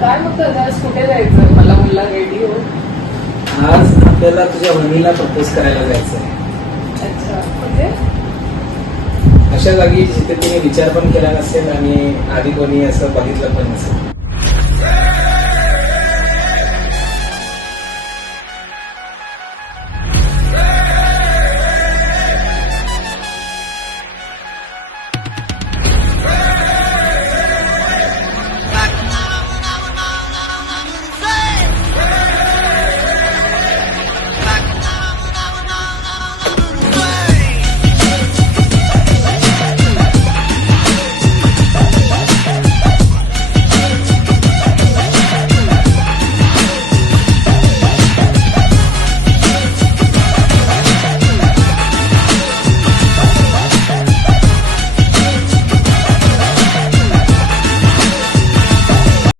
काय मग आज कुठे जायचं? मला मुलगा रेडी हो. आज आपल्याला तुझ्या बहिणीला प्रपोज करायला जायचंय. अच्छा, म्हणजे अशा जागी जिथे तिने विचार पण केला नसेल आणि आधी कोणी असं बघितलं पण नसेल.